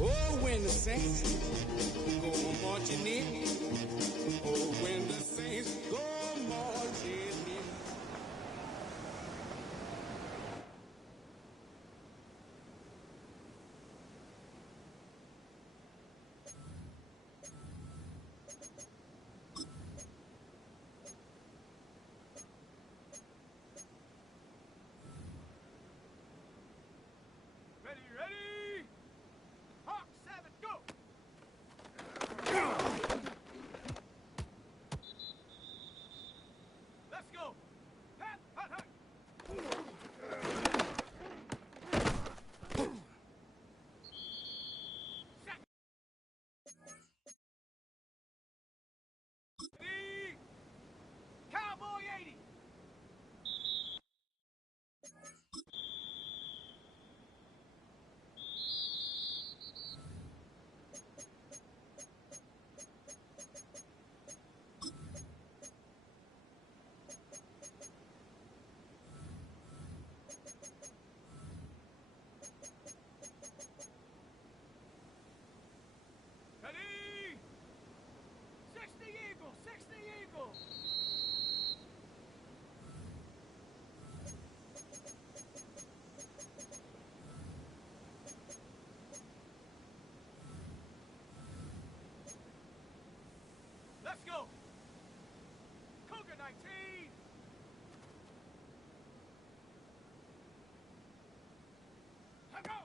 Oh, when the saints go marching in. Oh, when the saints go marching in. Ready, ready! Hawk 7, go! Let's go! Hat, hat, hat! Second! Ready! Cowboy 80! Ready! 60 Eagle! 60 Eagle! Let's go! Cougar 19! Let go!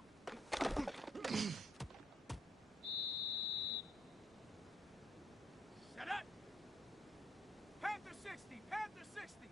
Set up! Panther 60! Panther 60!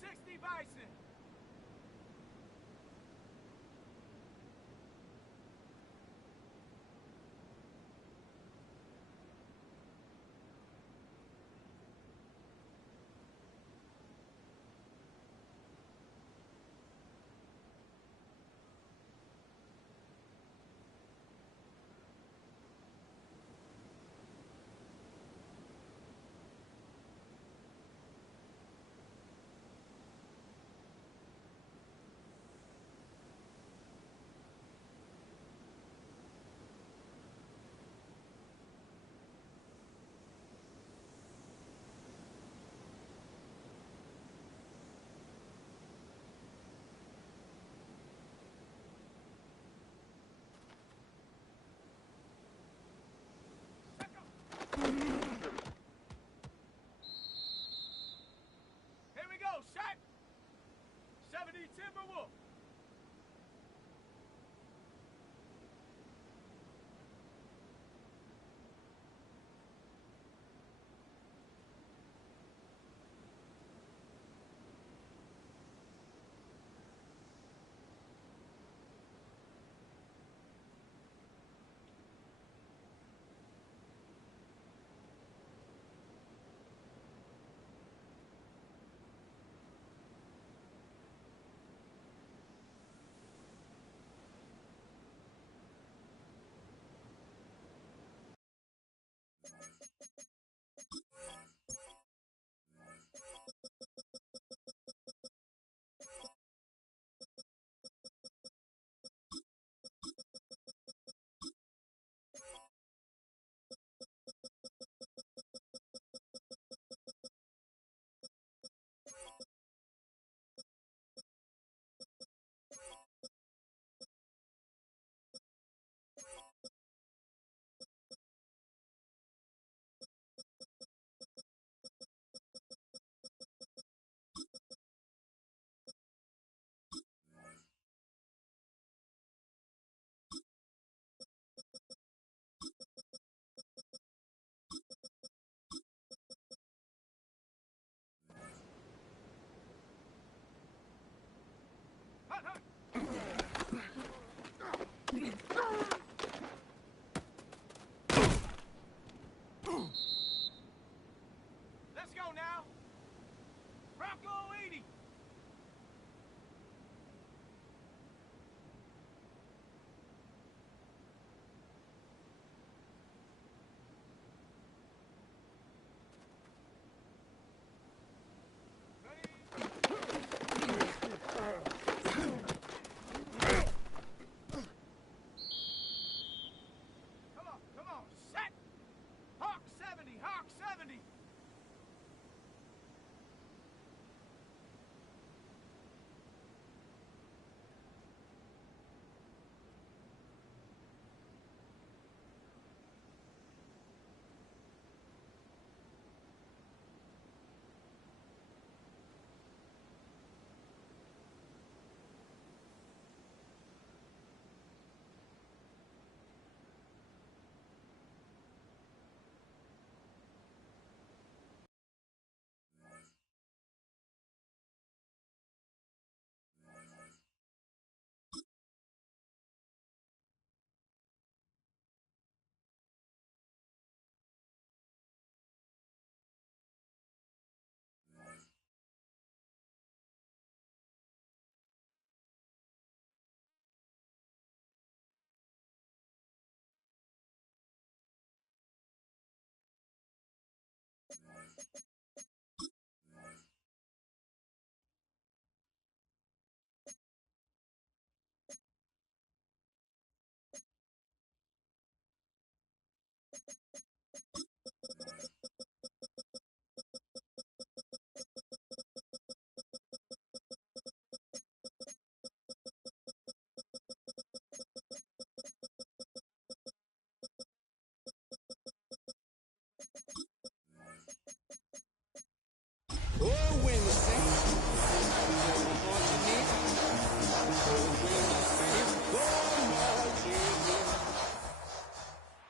60 Bison. Here we go, set! 70 Timberwolf. Hut, hut. Let's go now. Rocco 80. Come on, set! Hawk 70, Hawk 70!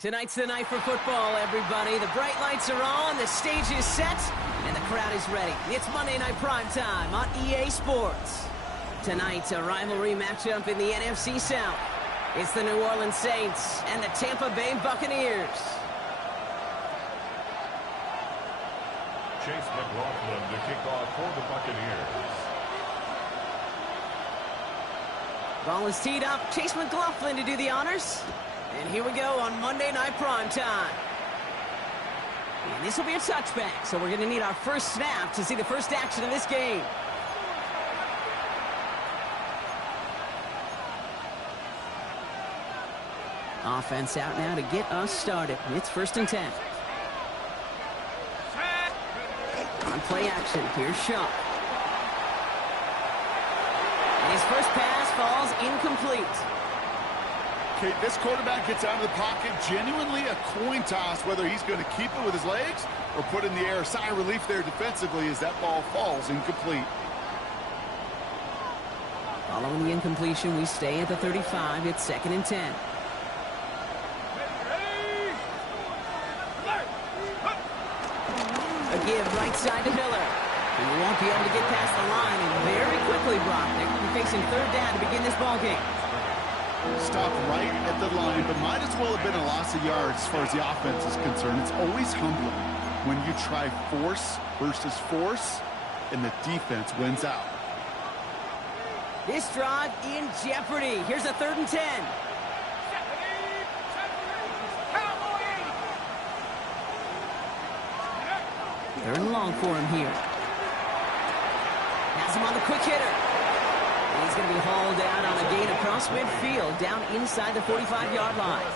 Tonight's the night for football, everybody. The bright lights are on, the stage is set, And the crowd is ready. It's Monday Night Primetime on EA Sports. Tonight's a rivalry matchup in the NFC South. It's the New Orleans Saints and the Tampa Bay Buccaneers. Chase McLaughlin to kick off for the Buccaneers. Ball is teed up. Chase McLaughlin to do the honors. And here we go on Monday Night Primetime. And this will be a touchback, so we're going to need our first snap to see the first action of this game. Offense out now to get us started. It's 1st and 10. On play action, here's Shaw. And his first pass falls incomplete. Okay, this quarterback gets out of the pocket, genuinely a coin toss whether he's going to keep it with his legs or put in the air. Sigh of relief there defensively as that ball falls incomplete. Following the incompletion, we stay at the 35. It's 2nd and 10. A give right side to Miller. And he won't be able to get past the line. And very quickly, Brock, they're going to be facing 3rd down to begin this ball game. Stop right at the line, but might as well have been a loss of yards as far as the offense is concerned. It's always humbling when you try force versus force, and the defense wins out. This drive in jeopardy. Here's a 3rd and 10. 3rd and long for him here. Has him on the quick hitter. He's going to be hauled out on a gain across midfield, down inside the 45-yard line.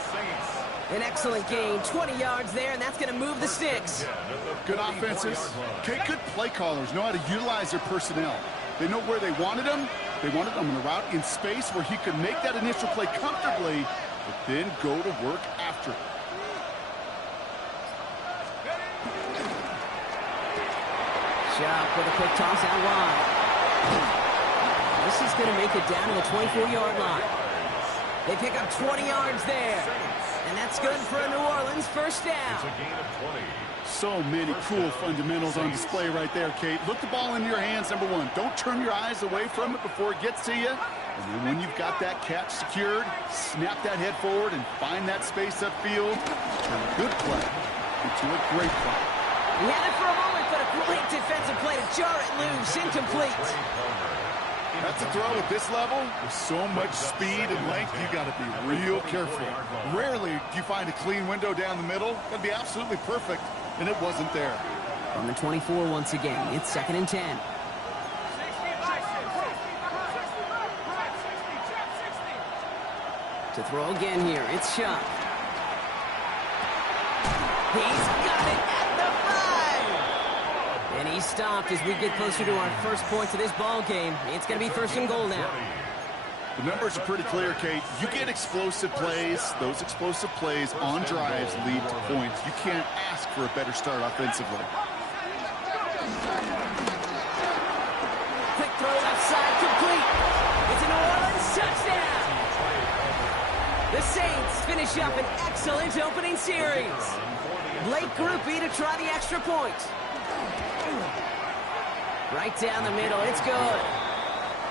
An excellent gain, 20 yards there, and that's going to move the sticks. Good offenses. Okay, good play callers know how to utilize their personnel. They know where they wanted them. They wanted them on the route in space where he could make that initial play comfortably, but then go to work after it. Shot with a quick toss out wide. This is going to make it down to the 24-yard line. They pick up 20 yards there. And that's good for a New Orleans first down. It's a gain of 20. So many cool fundamentals on display right there, Kate. Look the ball into your hands, number one. Don't turn your eyes away from it before it gets to you. And then when you've got that catch secured, snap that head forward and find that space upfield. Turn a good play into a great play. He had it for a moment, but a great defensive play to jar it loose. Incomplete. That's a throw at this level with so much speed and length, you got to be real careful. Rarely do you find a clean window down the middle. That'd be absolutely perfect, and it wasn't there. On the 24 once again, it's 2nd and 10. To throw again here, it's Shaw. He's got it at the 5. And he's stopped as we get closer to our first points of this ball game. It's going to be 1st and goal now. The numbers are pretty clear, Kate. You get explosive plays. Those explosive plays on drives lead to points. You can't ask for a better start offensively. Quick throw left side, complete. It's a New Orleans touchdown. The Saints finish up an excellent opening series. Late groupie to try the extra point. Right down the middle, it's good.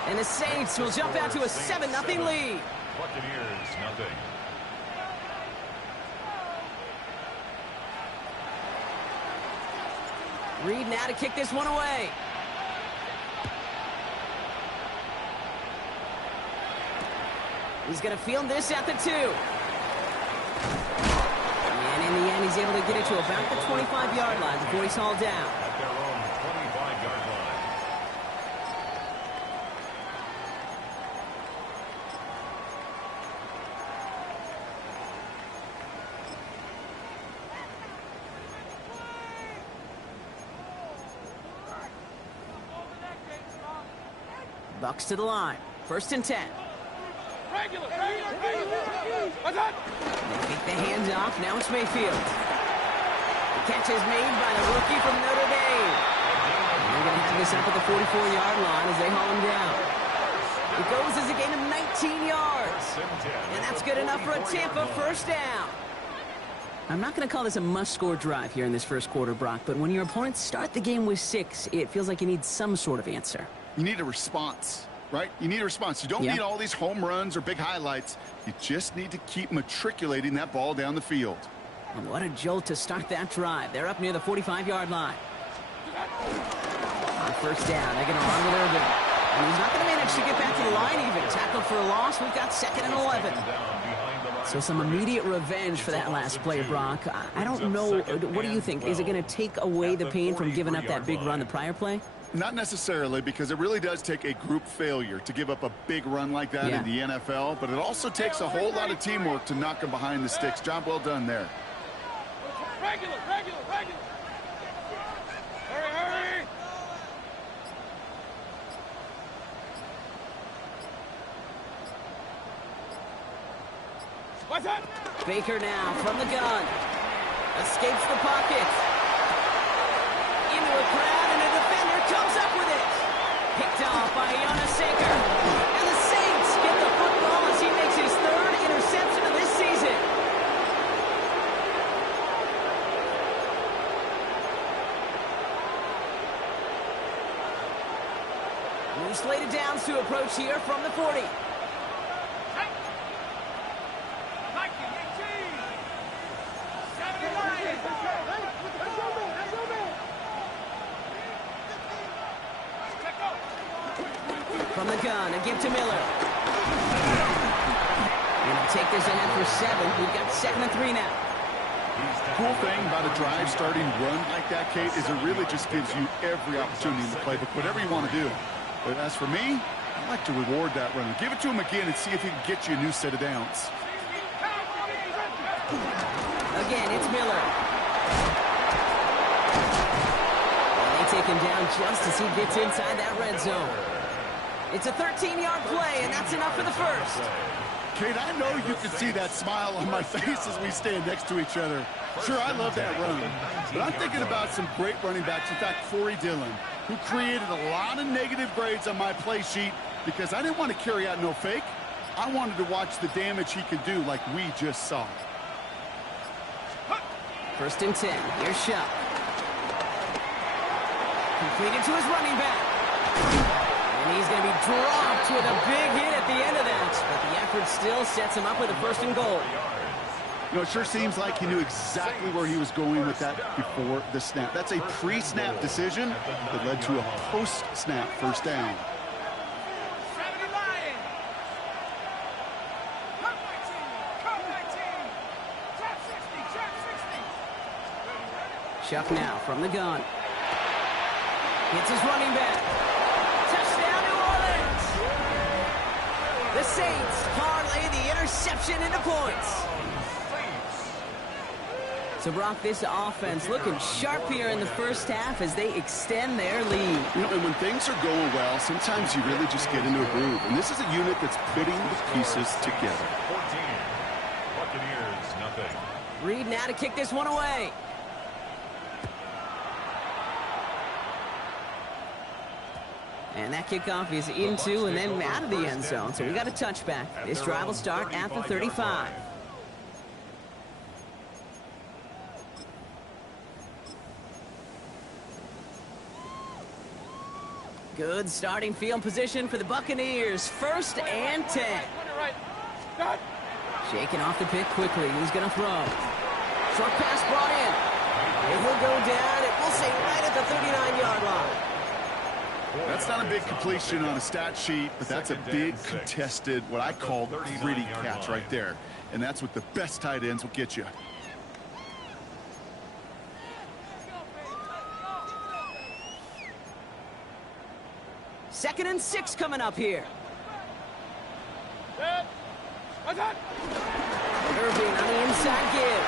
And the Saints will jump out to a 7-0 lead. Buccaneers, nothing. Reed now to kick this one away. He's going to field this at the 2. And in the end, he's able to get it to about the 25-yard line before he's hauled down. At their own 25-yard line. Bucks to the line. 1st and 10. Regular. They take the hands off. Now it's Mayfield. The catch is made by the rookie from Notre Dame. And they're going to have this up at the 44-yard line as they haul him down. It goes as a gain of 19 yards. And that's good enough for a Tampa first down. I'm not going to call this a must-score drive here in this first quarter, Brock, but when your opponents start the game with 6, it feels like you need some sort of answer. You need a response, right? You need a response. You don't need all these home runs or big highlights. You just need to keep matriculating that ball down the field. And what a jolt to start that drive. They're up near the 45-yard line. On first down, they're going to run with Irvin. And he's not going to manage to get back to the line even. Tackled for a loss. We've got 2nd and 11. So some immediate revenge for that last play, Brock. I don't know. What do you think? Is it going to take away the pain from giving up that big run the prior play? Not necessarily, because it really does take a group failure to give up a big run like that in the NFL. But it also takes a whole lot of teamwork to knock them behind the sticks. Job well done there. Regular. Hurry. What's that? Baker now from the gun. Escapes the pocket. Into a crowd, and a defender comes up with it. Picked off by Jonas Saker. And the Saints get the football as he makes his 3rd interception of this season. New slated downs to approach here from the 40. From the gun, a give to Miller. And he'll take this ahead for 7. We've got 2nd and 3 now. Cool thing about a drive starting run like that, Kate, is it really just gives you every opportunity in the playbook, whatever you want to do. But as for me, I like to reward that run. Give it to him again and see if he can get you a new set of downs. Again, it's Miller. And they take him down just as he gets inside that red zone. It's a 13-yard play, and that's enough for the first. Kate, I know you can see that smile on my face as we stand next to each other. Sure, I love that run, but I'm thinking about some great running backs. In fact, Corey Dillon, who created a lot of negative grades on my play sheet because I didn't want to carry out no fake. I wanted to watch the damage he could do like we just saw. 1st and 10. Here's Shuck. Completed to his running back. And he's going to be dropped with a big hit at the end of that. But the effort still sets him up with a 1st and goal. You know, it sure seems like he knew exactly where he was going with that before the snap. That's a pre-snap decision that led to a post-snap first down. 70 Lions. Come 19. Trap 60. Shuck now from the gun. Hits his running back. Touchdown, New Orleans. The Saints parlay the interception into points. So, Brock, this offense looking sharp here in the first half as they extend their lead. You know, and when things are going well, sometimes you really just get into a groove. And this is a unit that's putting the pieces together. 14. Buccaneers, nothing. Reed now to kick this one away. And that kickoff is into and then out of the end zone. So we got a touchback. This drive will start at the 35. Good starting field position for the Buccaneers. 1st and 10. Shaking off the pick quickly. He's going to throw. Short pass brought in. And he'll go down, and we'll say right at the 39-yard line. That's not a big completion on a stat sheet, but that's a big contested, what I call gritty catch right there. And that's what the best tight ends will get you. Second and 6 coming up here. Irving on the inside give.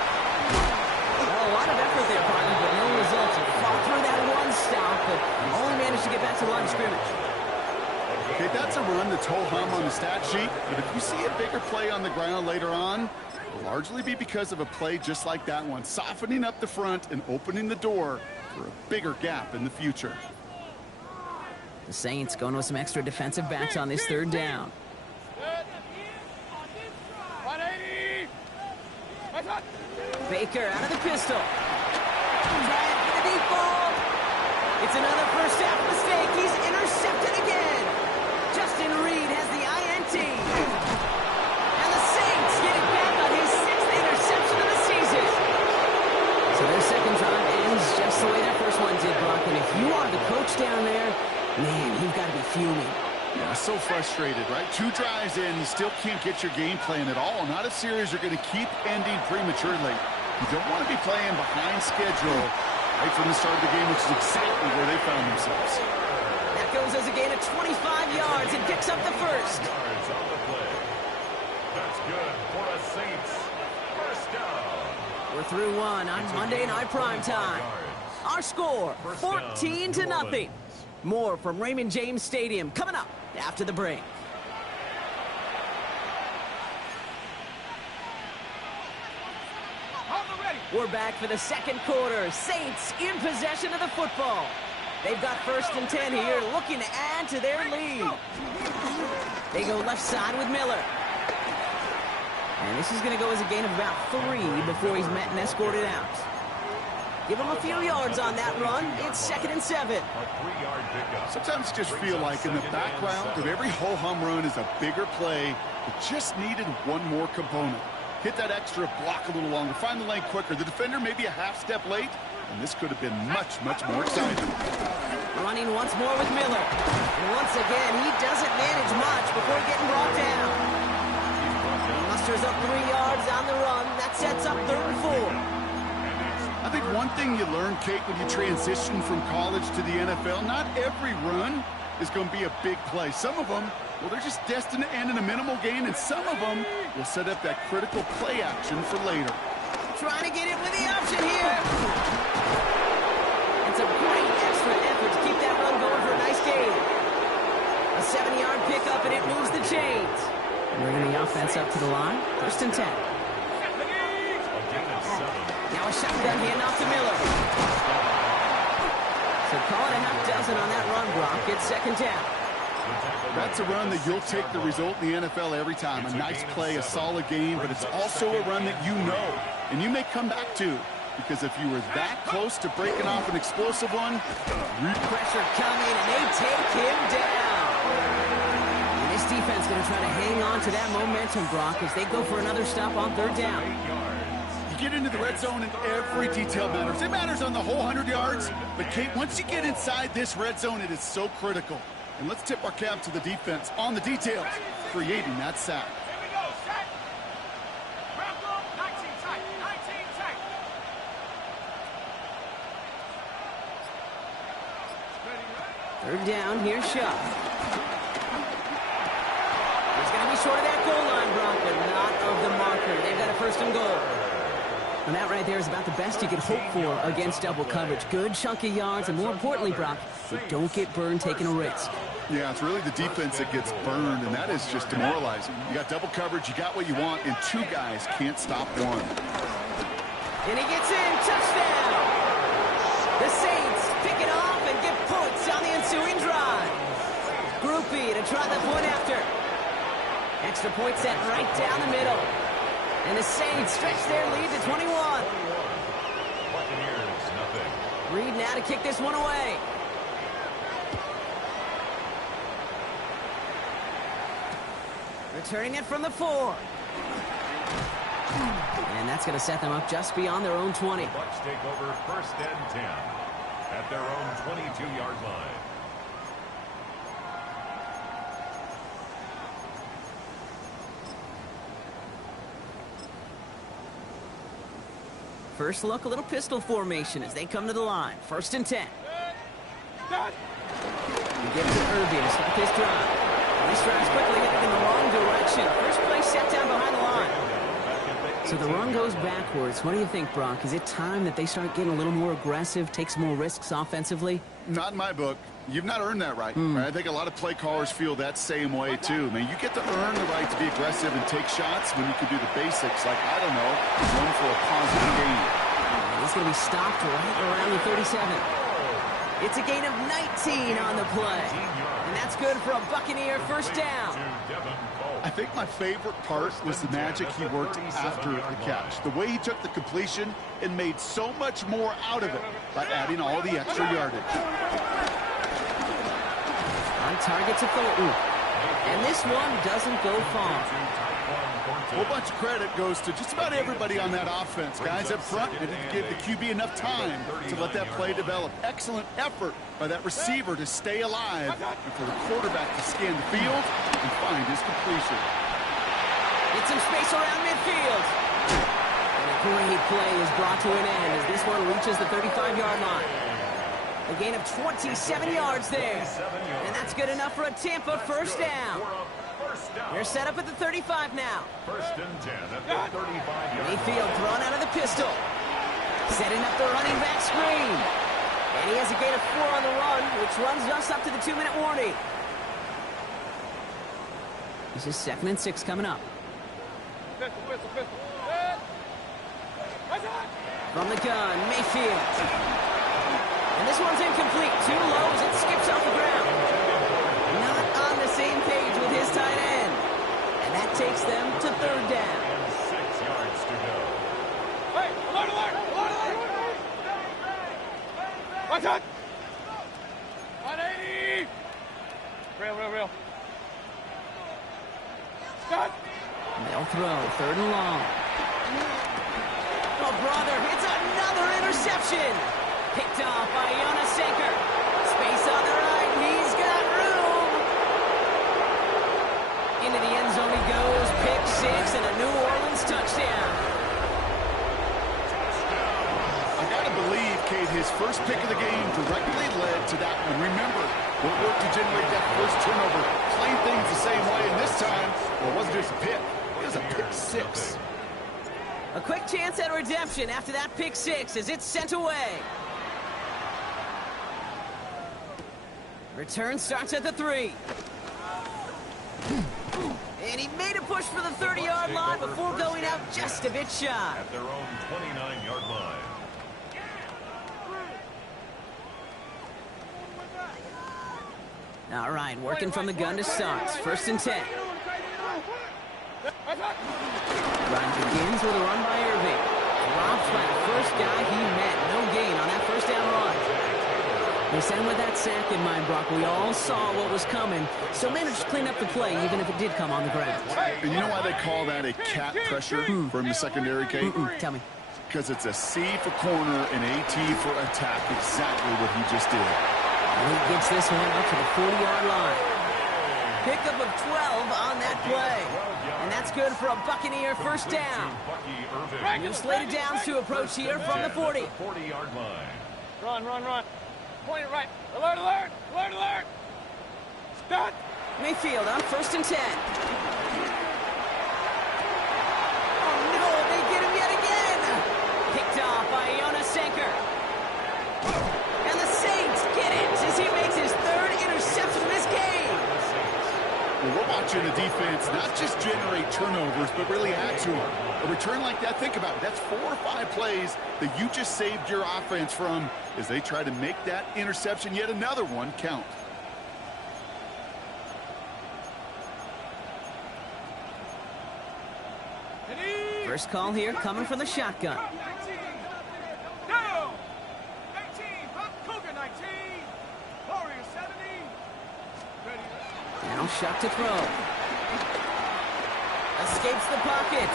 Well, a lot of effort there, partner, but no results. He fought through that one stop, but only managed to get back to the line of scrimmage. Okay, that's a run that's ho-hum on the stat sheet, but if you see a bigger play on the ground later on, it'll largely be because of a play just like that one, softening up the front and opening the door for a bigger gap in the future. The Saints going with some extra defensive backs on this 3rd down. 180. Baker out of the pistol. Trying for the deep ball. It's another first half mistake. He's intercepted again. Justin Reed has the INT. And the Saints get it back on his 6th interception of the season. So their second drive ends just the way their first one did, Brock. And if you are the coach down there, man, you've got to be fuming. Yeah, so frustrated, right? 2 drives in, you still can't get your game plan at all. Not a series you're going to keep ending prematurely. You don't want to be playing behind schedule right from the start of the game, which is exactly where they found themselves. That goes as a gain of 25 yards and picks up the first. Yards on the play. That's good for a Saints first down. We're through one on Monday Night Primetime. Our score, 14-0. More from Raymond James Stadium coming up after the break. We're back for the second quarter. Saints in possession of the football. They've got 1st and 10 here, looking to add to their lead. They go left side with Miller. And this is going to go as a gain of about 3 before he's met and escorted out. Give him a few yards on that run. It's 2nd and 7. A 3-yard pickup. Sometimes you just feel like in the background of every ho-hum run is a bigger play that just needed one more component. Hit that extra block a little longer. Find the lane quicker. The defender may be a half step late, and this could have been much, much more exciting. Running once more with Miller. And once again, he doesn't manage much before getting brought down. He musters up 3 yards on the run. That sets up 3rd and 4. I think one thing you learn, Kate, when you transition from college to the NFL, not every run is going to be a big play. Some of them, well, they're just destined to end in a minimal gain, and some of them will set up that critical play action for later. Trying to get it with the option here. It's a great extra effort to keep that run going for a nice gain. A 7-yard pickup, and it moves the chains. Bringing the offense up to the line. 1st and 10. Now a shotgun handoff to Miller. So call it a half dozen on that run, Brock. It's 2nd down. That's a run that you'll take the result in the NFL every time. A nice play, a solid game, but it's also a run that you know and you may come back to, because if you were that close to breaking off an explosive one, pressure coming, and they take him down. And this defense going to try to hang on to that momentum, Brock, as they go for another stop on 3rd down. You get into the red zone and every detail matters. It matters on the whole 100 yards, but Kate, once you get inside this red zone, it is so critical. And let's tip our cap to the defense on the details, creating that sack. Here we go, set. Ground ball, 19 tight, 19 tight. Ready, 3rd down, here's Shaw. He's going to be short of that goal line, Brock, but not of the marker. They've got a 1st and goal. And that right there is about the best you could hope for against double coverage. Good chunky yards, and more importantly, Brock, they don't get burned taking a risk. Yeah, it's really the defense that gets burned, and that is just demoralizing. You got double coverage, you got what you want, and 2 guys can't stop one. And he gets in, touchdown! The Saints pick it off and get points on the ensuing drive. Groupie to try the point after. Extra point set right down the middle. And the Saints stretch their lead to 21. Buccaneers, nothing. Reed now to kick this one away. Returning it from the 4. And that's going to set them up just beyond their own 20. Bucs take over 1st and 10 at their own 22-yard line. First look, a little pistol formation as they come to the line. 1st and 10. He gives it to Irby to start this drive. And this drive's quickly headed in the wrong direction. First play set down behind the line. So the run goes backwards. What do you think, Brock? Is it time that they start getting a little more aggressive, take some more risks offensively? Not in my book. You've not earned that right. I think a lot of play callers feel that same way, too. I mean, you get to earn the right to be aggressive and take shots when you can do the basics, like, I don't know, run for a positive gain. He's going to be stopped right around the 37. It's a gain of 19 on the play. And that's good for a Buccaneer 1st down. I think my favorite part was the magic he worked after the catch. The way he took the completion and made so much more out of it by adding all the extra yardage. On target to Thornton. And this one doesn't go far. A whole bunch of credit goes to just about everybody on that offense. Guys up front didn't give the QB enough time to let that play develop. Excellent effort by that receiver to stay alive and for the quarterback to scan the field and find his completion. Get some space around midfield. And a great play is brought to an end as this one reaches the 35-yard line. A gain of 27 yards there. And that's good enough for a Tampa first down. They're set up at the 35 now. First and 10 at the 35-yard Mayfield thrown out of the pistol. Setting up the running back screen. And he has a gain of 4 on the run, which runs us up to the 2-minute warning. This is 2nd and 6 coming up. From the gun, Mayfield. And this one's incomplete. Too low as it skips off the ground. Not on the same page with his tight end. And that takes them to 3rd down. 6 yards to go. Hey, alert, alert, alert, alert! Watch out! 180! Real. Start! They'll throw, 3rd and long. Oh, brother, it's another interception. Picked off by Jonas Sanker. Space on the right, he's got room. Into the end zone he goes, pick 6 and a New Orleans touchdown. I gotta believe, Kate, his first pick of the game directly led to that one. Remember, what worked to generate that first turnover, playing things the same way, and this time, well, it wasn't just a pick, it was a pick 6. A quick chance at redemption after that pick 6 as it's sent away. Return starts at the 3. And he made a push for the 30-yard line before going out just a bit shy. At their own 29-yard line. All right, working from the gun to start. 1st and 10. Run begins with a run by Irving. Drops by the first guy he met. No gain on that first down run. They sent him with that sack in mind, Brock. We all saw what was coming, so managed to clean up the play, even if it did come on the ground. And you know why they call that a cat pressure from the secondary, Kate? Tell me. Because it's a C for corner and a T for attack. Exactly what he just did. And he gets this one up to the 40-yard line. Pickup of 12 on that play. And that's good for a Buccaneer first down. New slated downs to approach here from the 40. 40-yard line. Run. Point it right. Alert, alert, alert, alert! Start! Mayfield on 1st and 10. Oh no, they get him yet again! Picked off by Jonas Sanker. And the Saints get it as he makes his 3rd interception of this game. Well, we're watching the defense not just generate turnovers, but really add to them. A return like that, think about it. That's 4 or 5 plays that you just saved your offense from as they try to make that interception, yet another one, count. First call here coming from the shotgun. 19. Down. 19. Pop Cougar 19. Warrior 70. Ready. Now Shuck to throw. Escapes the pocket.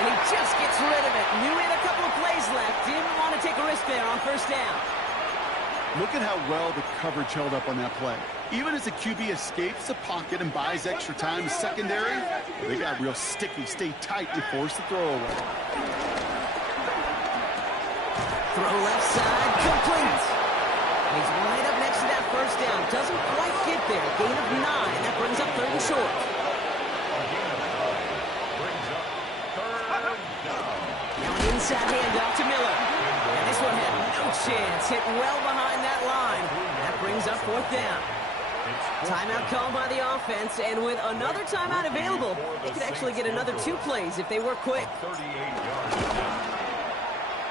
And he just gets rid of it. Knew he had a couple of plays left. Didn't want to take a risk there on first down. Look at how well the coverage held up on that play. Even as the QB escapes the pocket and buys extra time in secondary, they got real sticky. Stay tight to force the throw away. Throw left side, complete. He's right up next to that first down. Doesn't quite get there. Gain of 9. That brings up 3rd and short. Now an inside handoff to Miller. And this one had no chance. Hit well behind that line. That brings up 4th down. Timeout called by the offense, and with another timeout available, they could actually get another 2 plays if they were quick.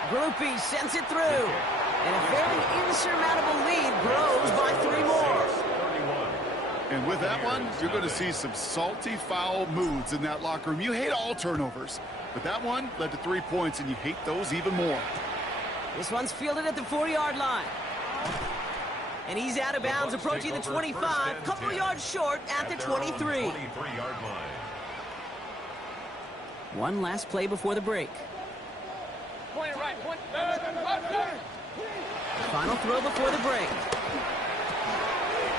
Groupie sends it through, and a fairly insurmountable lead grows by 3 more. And with that one, you're going to see some salty, foul moods in that locker room. You hate all turnovers, but that one led to 3 points, and you hate those even more. This one's fielded at the 40-yard line. And he's out of bounds, approaching the 25, couple yards short at the 23. 23-yard line. One last play before the break. Point right, point. Final throw before the break.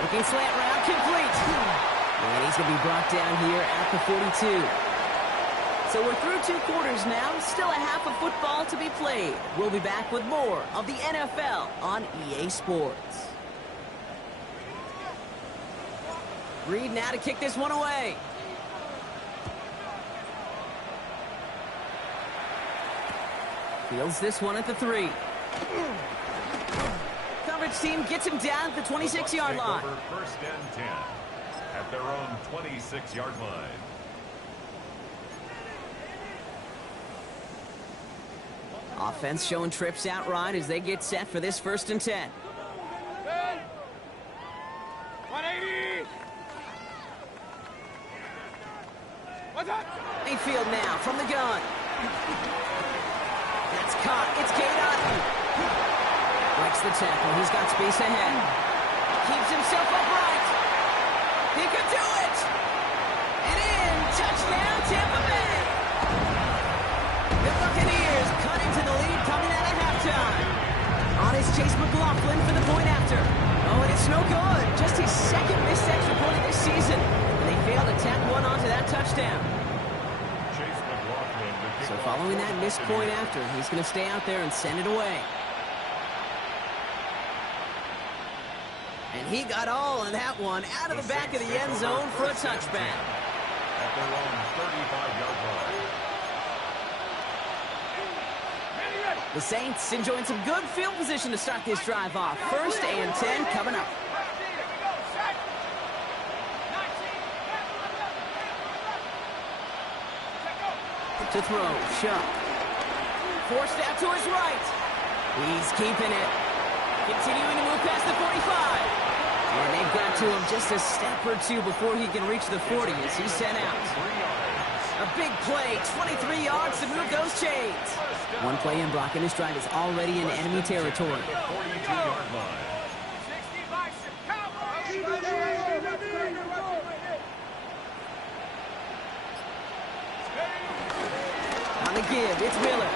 Looking slant route, complete. And he's going to be brought down here at the 42. So we're through 2 quarters now. Still a half of football to be played. We'll be back with more of the NFL on EA Sports. Reed now to kick this one away. Fields this one at the 3. Coverage team gets him down at the 26-yard line. First and 10 at their own 26-yard line. Offense showing trips out right as they get set for this 1st and 10. 180. Mayfield now from the gun. That's caught. It's Cade Otton. Breaks the tackle. He's got space ahead. Keeps himself upright. He could do it. And in. Touchdown, Tampa Bay. The Buccaneers cut into the lead coming out of halftime. On is Chase McLaughlin for the point after. Oh, and it's no good. Just his 2nd missed extra point of this season. And they failed to tack one onto that touchdown. So following that missed point after, he's going to stay out there and send it away. And he got all of that one out of the back of the end zone for a touchback. At their own 35-yard line. The Saints enjoying some good field position to start this drive off. 1st and 10 coming up. To throw, Shuck. Forced out to his right. He's keeping it. Continuing to move past the 45. And they've got to him just a step or 2 before he can reach the 40 as he's sent out. A big play, 23 yards to move those chains. One play in, Brock, and this drive is already in enemy territory. 42-yard line. On the give, it's Miller.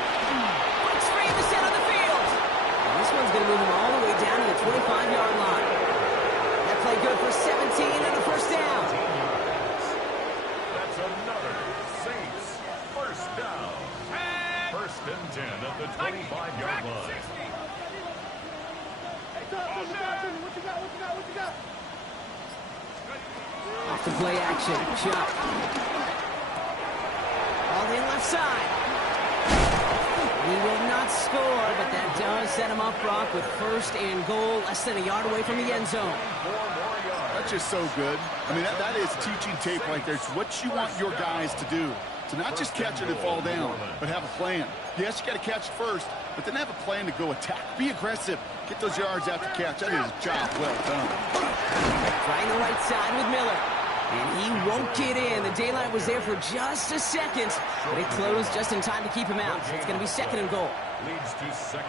Breaks free in the center of the field. And this one's going to move him all the way down to the 25-yard line. That play good for 17 and a 1st down. That's another Saints 1st down. 1st and 10 at the 25-yard line. Off the play action, Chuck. All in left side. He will not score, but that does set him up, Brock, with 1st and goal, less than a yard away from the end zone. That's just so good. I mean, that is teaching tape right there. It's what you want your guys to do. To not just catch it and fall down, but have a plan. Yes, you got to catch it first, but then have a plan to go attack. Be aggressive. Get those yards after catch. That is a job well done. Trying the right side with Miller. And he won't get in. The daylight was there for just a second, but it closed just in time to keep him out. So it's going to be 2nd and goal.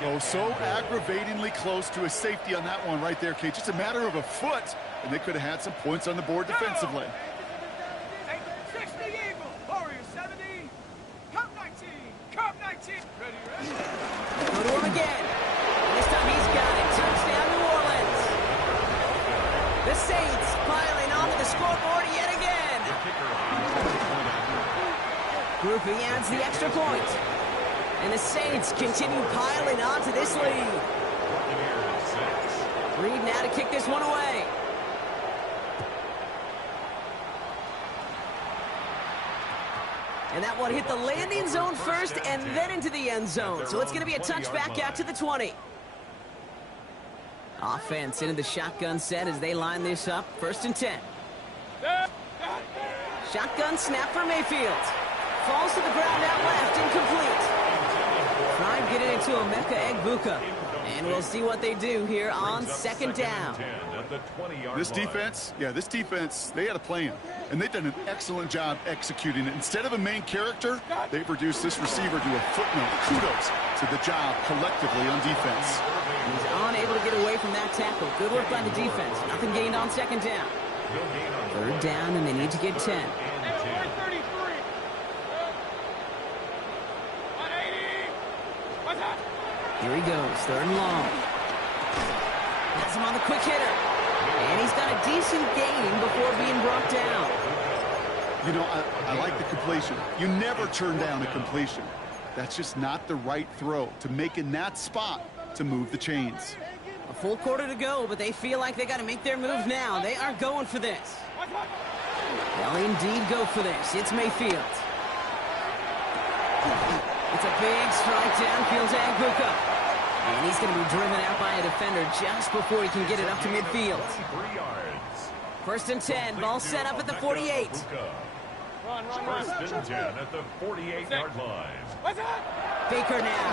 Oh, so aggravatingly close to a safety on that one right there, Kate. Just a matter of a foot, and they could have had some points on the board defensively. 60 Eagle, Warriors 70, Cup 19, Cup 19. Ready? Go to him again. And this time he's got it. Touchdown, New Orleans. The Saints piling onto the scoreboard yet again. Groupie adds the extra point. And the Saints continue piling onto this lead. Reed now to kick this one away. And that one hit the landing zone first and then into the end zone. So it's going to be a touchback out to the 20. Offense into the shotgun set as they line this up. 1st and 10. Shotgun snap for Mayfield. Falls to the ground out left, incomplete. Tried getting it to Wk. And we'll see what they do here on second down. This defense, they had a plan. And they've done an excellent job executing it. Instead of a main character, they've reduced this receiver to a footnote. Kudos to the job collectively on defense. He's unable to get away from that tackle. Good work by the defense. Nothing gained on second down. Third down, and they need to get 10. Here he goes, third and long. Has him on the quick hitter. And he's got a decent gain before being brought down. You know, I like the completion. You never turn down a completion. That's just not the right throw to make in that spot to move the chains. A full quarter to go, but they feel like they got to make their move now. They are going for this. They'll indeed go for this. It's Mayfield. It's a big strike downfield to Wk. And he's going to be driven out by a defender just before he can get it up to midfield. First and 10. Ball set up at the 48. First and 10 at the 48-yard line. Baker now.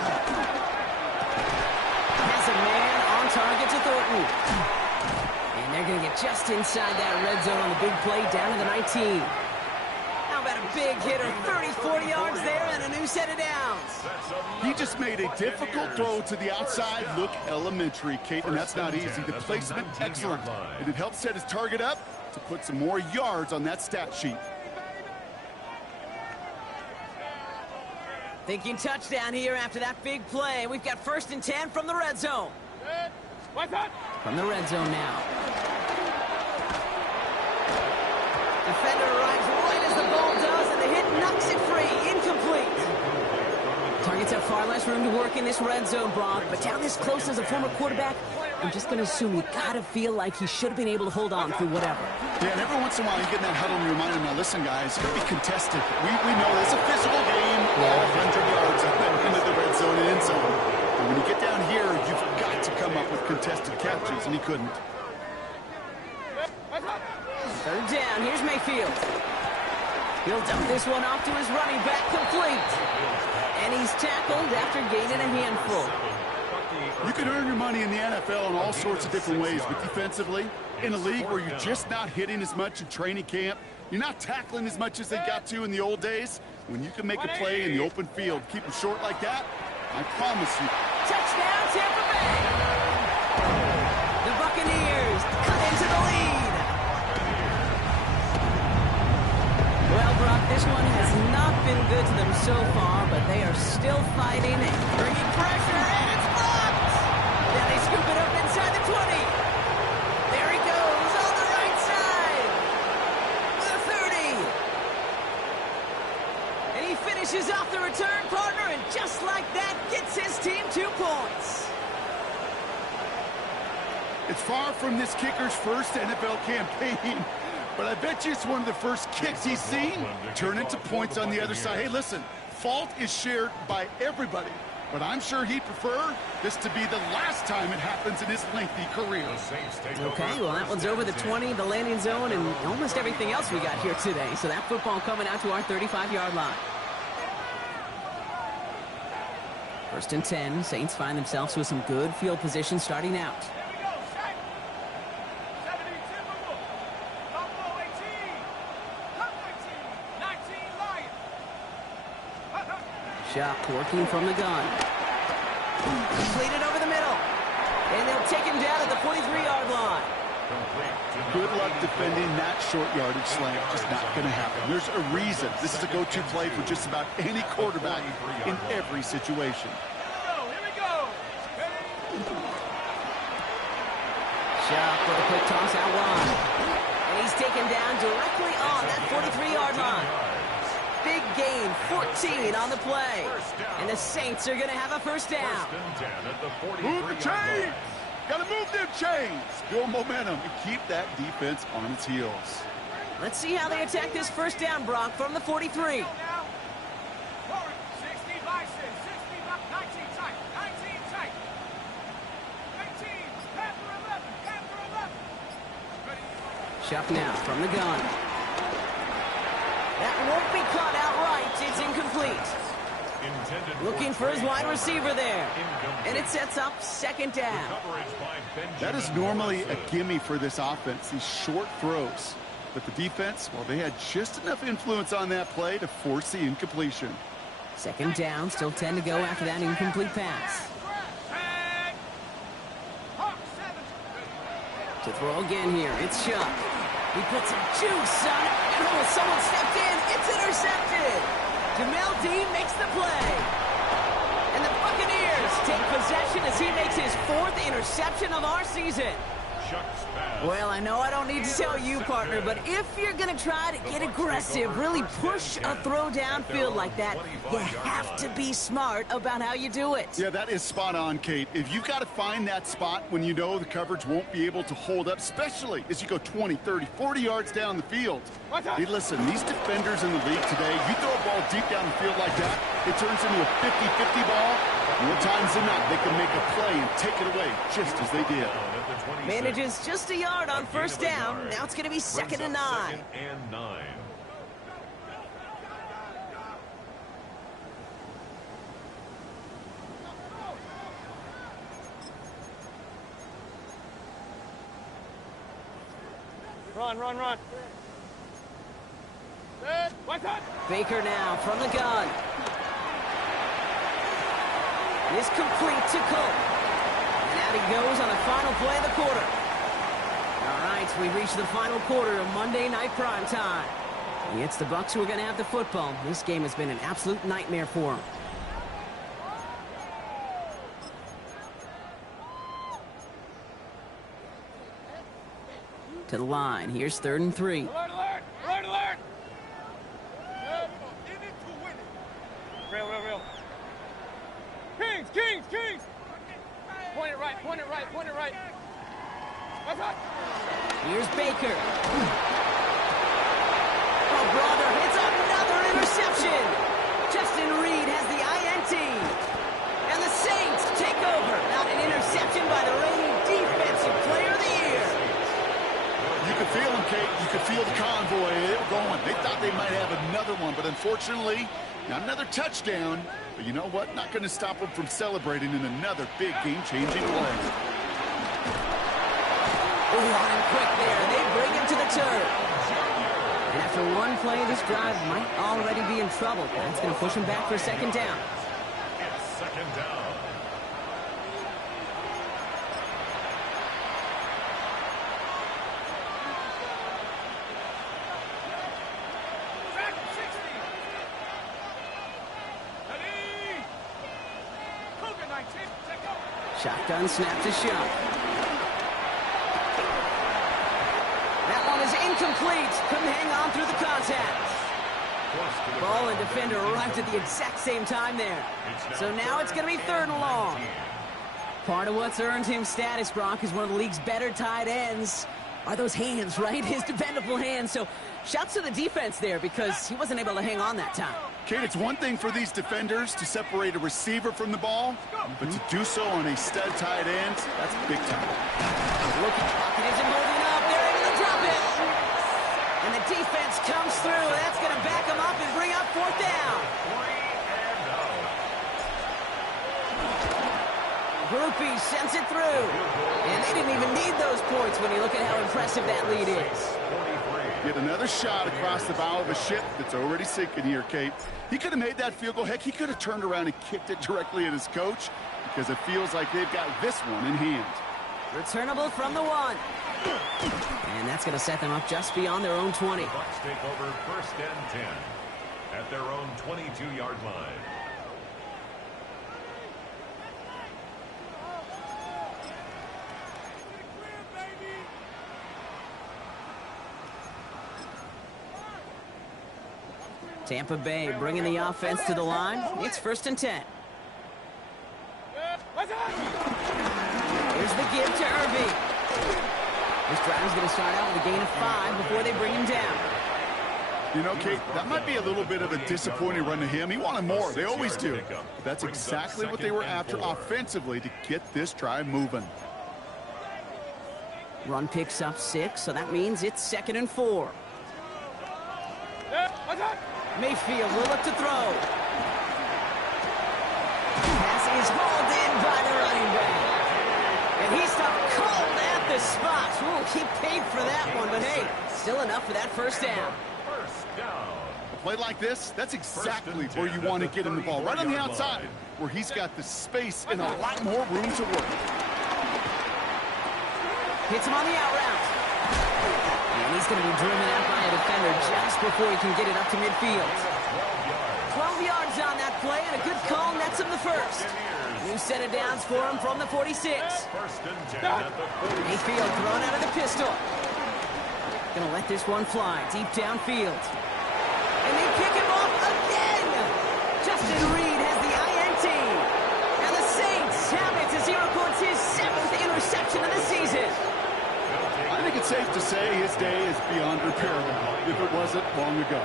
Has a man on target to Thornton. And they're going to get just inside that red zone on the big play down to the 19. How about a big hitter, 34 yards there and a new set of downs. He just made a difficult throw to the outside look elementary, Kate, and that's not easy. The placement, excellent. And it helped set his target up to put some more yards on that stat sheet. Thinking touchdown here after that big play. We've got first and 10 from the red zone. From the red zone now. Defender arrives right as the ball does, and the hit knocks it free. Incomplete. Targets have far less room to work in this red zone, Brock, but down this close as a former quarterback, I'm just going to assume you got to feel like he should have been able to hold on through whatever. Yeah, and every once in a while you get in that huddle and you remind him, now listen, guys, it's going to be contested. We know it's a physical game, all 100 yards up and into the red zone and end zone. But when you get down here, you've got to come up with contested catches, and he couldn't. Third down, here's Mayfield. He'll dump this one off to his running back, complete. And he's tackled after gaining a handful. You can earn your money in the NFL in all sorts of different ways, but defensively, in a league where you're just not hitting as much in training camp, you're not tackling as much as they got to in the old days, when you can make a play in the open field, keep them short like that, I promise you. Touchdown, Tampa Bay! The Buccaneers cut into the lead. Well, Brock, this one has not been good to them so far, but they are still fighting and bringing pressure, and it's blocked! Then they scoop it up inside the 20. There he goes on the right side. The 30. And he finishes off the return partner, and just like that, gets his team 2 points. It's far from this kicker's first NFL campaign, but I bet you it's one of the first kicks he's seen turn into points on the other side. Hey, listen, fault is shared by everybody, but I'm sure he'd prefer this to be the last time it happens in his lengthy career. Okay, well, that one's over the 20, the landing zone, and almost everything else we got here today. So that football coming out to our 35-yard line. First and 10, Saints find themselves with some good field position starting out. Shock working from the gun. Completed over the middle. And they'll take him down at the 43-yard line. Good luck defending that short yardage slant. Just not going to happen. There's a reason. This is a go-to play for just about any quarterback in every situation. Here we go. Shock with a quick toss out wide. And he's taken down directly on that 43-yard line. Big gain, 14 on the play. And the Saints are going to have a first down. Move the chains! Got to move them chains! Build momentum and keep that defense on its heels. Let's see how they attack this first down, Brock, from the 43. Shock now from the gun. That won't be caught outright. It's incomplete. Looking for his wide receiver there. And it sets up second down. That is normally a gimme for this offense, these short throws. But the defense, well, they had just enough influence on that play to force the incompletion. Second down, still 10 to go after that incomplete pass. To throw again here, it's Shuck. He puts some juice on it, and oh, someone stepped in. It's intercepted. Jamel Dean makes the play. And the Buccaneers take possession as he makes his 4th interception of our season. Well, I know I don't need to tell you, partner, but if you're going to try to get aggressive, really push a throw downfield like that, you have to be smart about how you do it. Yeah, that is spot on, Kate. If you've got to find that spot when you know the coverage won't be able to hold up, especially as you go 20, 30, 40 yards down the field. Hey, listen, these defenders in the league today, you throw a ball deep down the field like that, it turns into a 50-50 ball. More times than not, they can make a play and take it away just as they did. Manages just a yard on first down. Now it's going to be 2nd and 9. Run, run, run. Baker now from the gun. Is complete to Cole. And out he goes on the final play of the quarter. All right, we reach the final quarter of Monday Night Prime Time. It's the Bucs who are going to have the football. This game has been an absolute nightmare for them. To the line. Here's 3rd and 3. Alert, alert! Alert, alert! Real, real, real. Kings, Kings, Kings! Point it right, point it right, point it right. That's hot. Here's Baker. Oh, brother, it's another interception. Justin Reed has the INT. And the Saints take over. Not an interception by the reigning Defensive Player of the Year. You could feel them, Kate. You could feel the convoy. They were going. They thought they might have another one, but unfortunately, not another touchdown. But you know what? Not going to stop them from celebrating in another big game-changing play. Oh, and quick there. They bring him to the turf. And after one play, this drive might already be in trouble. That's going to push him back for 2nd down. It's 2nd down. Shotgun snap to Shuck. That one is incomplete. Couldn't hang on through the contact. Ball and defender arrived at the exact same time there. So now it's going to be 3rd and long. Part of what's earned him status, Brock, is one of the league's better tight ends. Are those hands, right? His dependable hands. So shouts to the defense there because he wasn't able to hang on that time. Kate, it's one thing for these defenders to separate a receiver from the ball, but to do so on a stud tight end, that's big time. Looking, pocket isn't holding up. They're able to drop it. And the defense comes through. That's going to back them up and bring up 4th down. Groupie sends it through. And they didn't even need those points when you look at how impressive that lead is. Get another shot across the bow of a ship that's already sinking here, Kate. He could have made that field goal. Heck, he could have turned around and kicked it directly at his coach because it feels like they've got this one in hand. Returnable from the 1. And that's going to set them up just beyond their own 20. The Bucs take over 1st and 10 at their own 22-yard line. Tampa Bay bringing the offense to the line. It's 1st and 10. Here's the give to Irving. This drive is going to start out with a gain of 5 before they bring him down. You know, Kate, that might be a little bit of a disappointing run to him. He wanted more. They always do. But that's exactly what they were after offensively to get this drive moving. Run picks up 6, so that means it's 2nd and 4. Mayfield will look to throw. he's hauled in by the running back. And he stopped cold at the spot. Ooh, he paid for that one, but hey, still enough for that first down. First down. A play like this, that's exactly where you want to get him the ball, right on the outside, where he's got the space and a lot more room to work. Hits him on the out route. And he's going to be driven out by a defender just before he can get it up to midfield. 12 yards on that play, and a good call nets him the first. New set of downs for him from the 46. First and 10 at the 46. Mayfield thrown out of the pistol. Gonna let this one fly deep downfield. And they kick him off again! Justin Reed has the INT. And the Saints have it as he records his 7th interception of the season. I think it's safe to say his day is beyond repair now, if it wasn't long ago.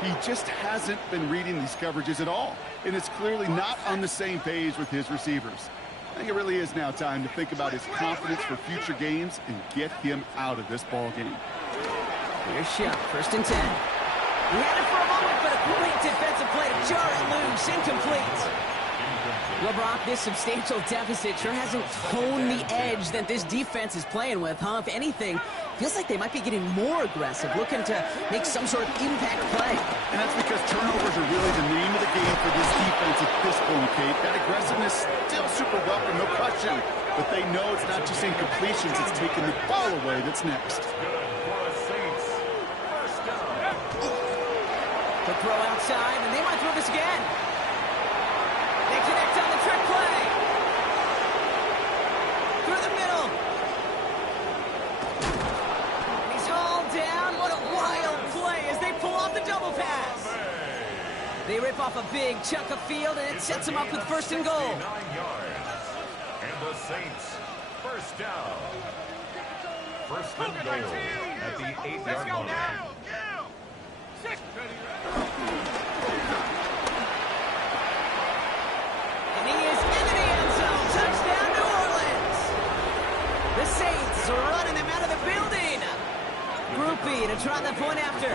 He just hasn't been reading these coverages at all, and it's clearly not on the same page with his receivers. I think it really is now time to think about his confidence for future games and get him out of this ball game. Here's Shuck, first and 10. He had it for a moment, but a great defensive play to jar it loose, incomplete. LeBron, this substantial deficit sure hasn't toned the edge that this defense is playing with, huh? If anything, feels like they might be getting more aggressive, looking to make some sort of impact play. And that's because turnovers are really the name of the game for this defense at this point, Kate. That aggressiveness still super welcome, no question. But they know it's not just incompletions, it's taking the ball away that's next. The throw outside, and they might throw this again. They connect on the trick play. Through the middle. And he's hauled down. What a wild play as they pull off the double pass. They rip off a big chunk of field, and it sets them up with first and goal. 9 yards. And the Saints, first down. First and goal at the 8-yard line. And he is into the end zone. Touchdown, New Orleans. The Saints are running them out of the building. Groupie to try the point after.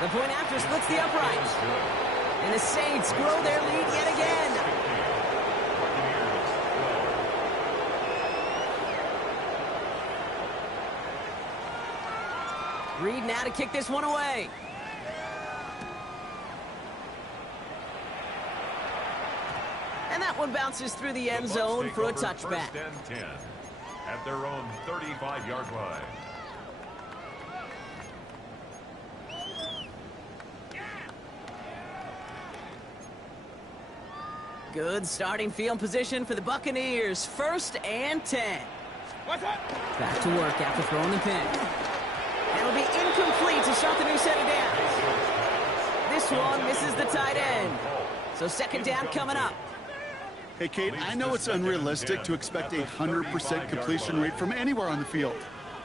The point after splits the upright. And the Saints grow their lead yet again. Reed now to kick this one away. And that one bounces through the end zone for a touchback. First and 10 at their own 35-yard line. Good starting field position for the Buccaneers. First and 10. Back to work after throwing the pin. It'll be incomplete to start the new set of downs. This one misses the tight end. So second down coming up. Hey, Kate, I know it's unrealistic to expect a 100% completion rate from anywhere on the field.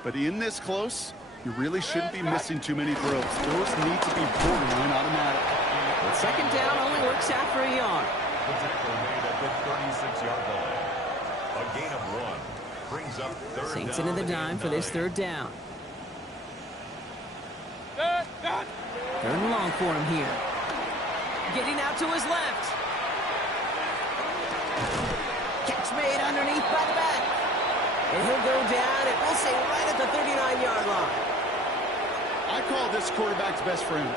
But in this close, you really shouldn't be missing too many throws. Those need to be borderline automatic. But second down only works out for a yard. The tackle made at the 36-yard line. A gain of 1 brings up third Saints down into the dime for this third down. Third and long for him here. Getting out to his left. Catch made underneath by the back. And he'll go down, and we'll say right at the 39-yard line. I call this quarterback's best friend.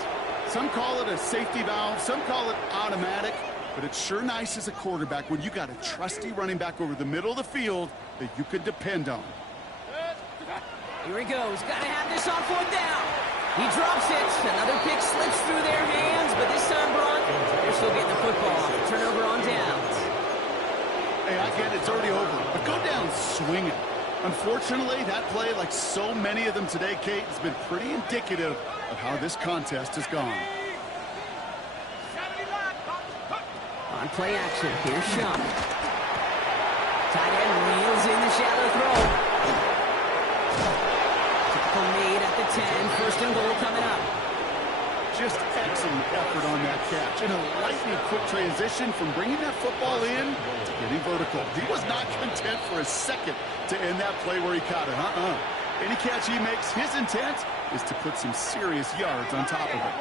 Some call it a safety valve, some call it automatic, but it's sure nice as a quarterback when you got a trusty running back over the middle of the field that you could depend on. Here he goes. Got to have this on fourth down. He drops it. Another pick slips through their hands, but this time, Brock, they're still getting the football. Turnover on downs. Hey, I get it. It's already over. But go down swinging. Unfortunately, that play, like so many of them today, Kate, has been pretty indicative of how this contest has gone. On play action, here's Sean. Tight end reels in the shallow throw. Tackle made at the 10. First and goal coming up. Just excellent effort on that catch. And a lightning quick transition from bringing that football in to getting vertical. He was not content for a second to end that play where he caught it. Any catch he makes, his intent is to put some serious yards on top of it.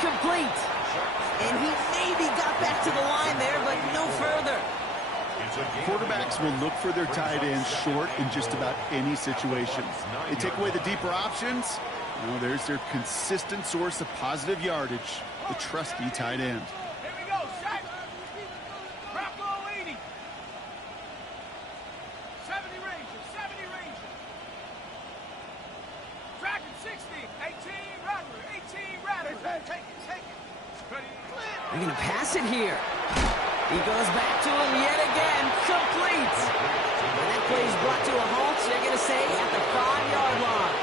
complete. And he maybe got back to the line there, but no further. Quarterbacks will look for their tight ends short in just about any situation. They take away the deeper options. Well, there's their consistent source of positive yardage, the trusty tight end. Here we go, set. Drop low 80. 70 Ranger, 70 Ranger. Tracking 60, 18 Rattler, 18 Rattler. Take it, take it. Ready, They're going to pass it here. He goes back to him yet again. Complete. And that play is brought to a halt, so they're going to say at the 5-yard line.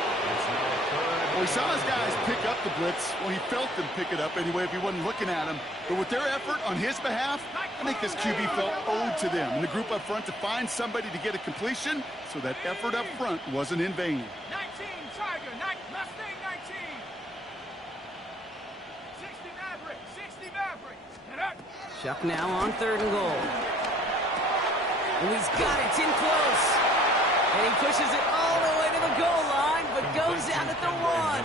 Well, he saw his guys pick up the blitz. Well, he felt them pick it up anyway if he wasn't looking at him. But with their effort on his behalf, I think this QB felt owed to them and the group up front to find somebody to get a completion, so that effort up front wasn't in vain. 19 Tiger, Mustang 19. 60 Maverick, 60 Maverick. And up. Shuck now on 3rd and goal. And he's got it. It's in close. And he pushes it all the way to the goal line, but goes out at the 1.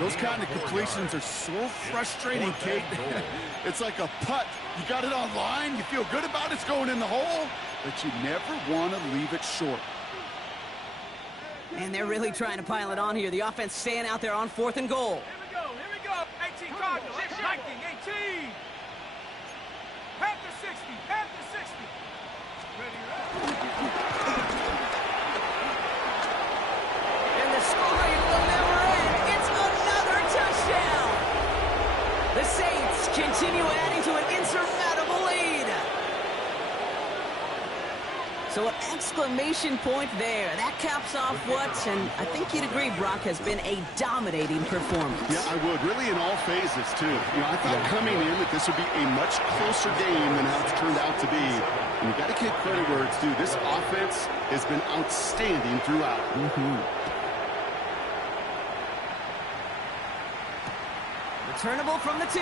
Those kind of completions are so frustrating, Kate. It's like a putt. You got it on line, you feel good about it's going in the hole, but you never want to leave it short. And they're really trying to pile it on here. The offense staying out there on 4th and goal. Here we go. 18 Cardinals, 19, 18. Panther 60, Panther 60. Ready, And the scoring will never end. It's another touchdown. The Saints continue adding to an insurmountable lead. So an exclamation point there. That caps off what, and I think you'd agree, Brock, has been a dominating performance. Yeah, I would. Really in all phases, too. You know, I thought coming in that this would be a much closer game than how it's turned out to be. And you got to give credit where it's due. This offense has been outstanding throughout. Returnable from the 2.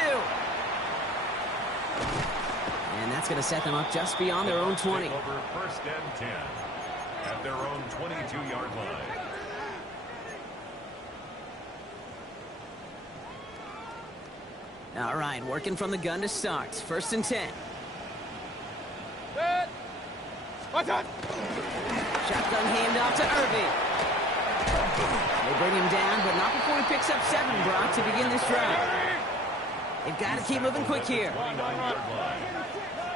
And that's going to set them up just beyond their own 20. Over 1st and 10 at their own 22-yard line. All right, working from the gun to start. 1st and 10. Set. What's up? Shotgun handoff to Irving. They bring him down, but not before he picks up 7, Brock, to begin this drive. They've got to keep moving quick here. 29-yard line.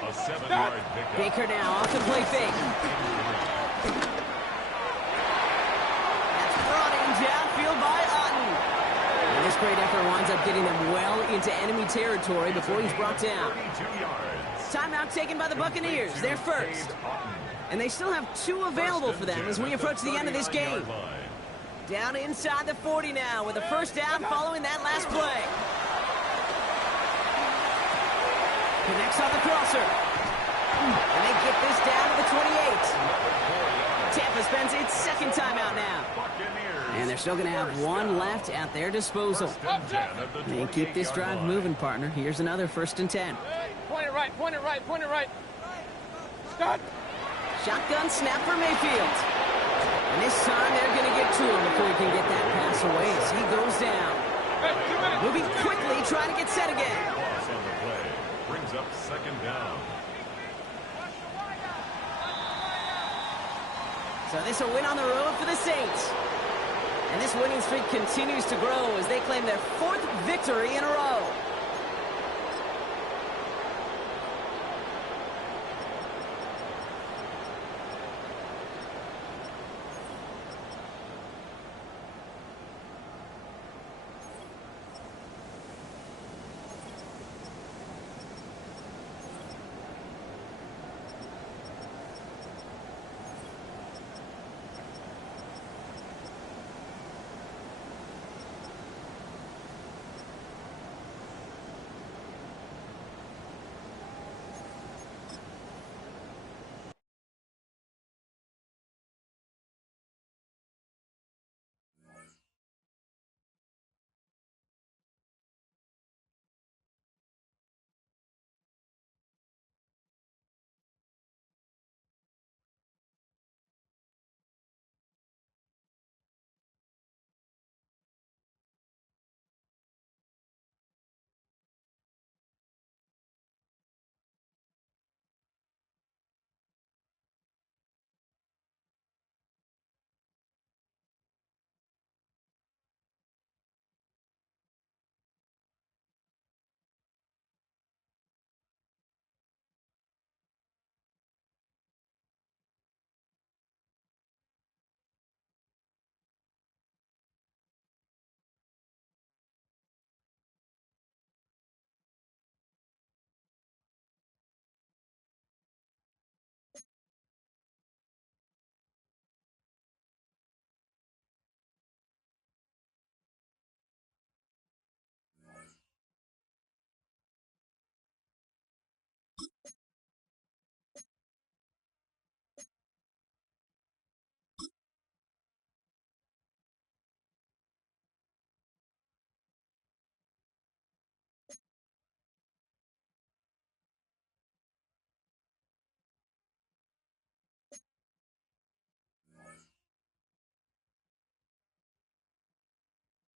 A 7-yard pickup. Baker now off the play fake. That's brought in downfield by Otten. And this great effort winds up getting them well into enemy territory before he's brought down. 32 yards. Timeout taken by the Buccaneers. They're first. And they still have 2 available for them as we approach the end of this game. Down inside the 40 now with a first down following that last play. Connects on the crosser. And they get this down to the 28. Tampa spends its 2nd timeout now. And they're still going to have 1 left at their disposal. They keep this drive moving, partner. Here's another 1st and 10. Point it right, point it right, point it right. Start. Shotgun snap for Mayfield. And this time they're going to get to him before he can get that pass away as he goes down. Moving quickly, trying to get set again. Loss on the play brings up 2nd down. So this a win on the road for the Saints. And this winning streak continues to grow as they claim their 4th victory in a row.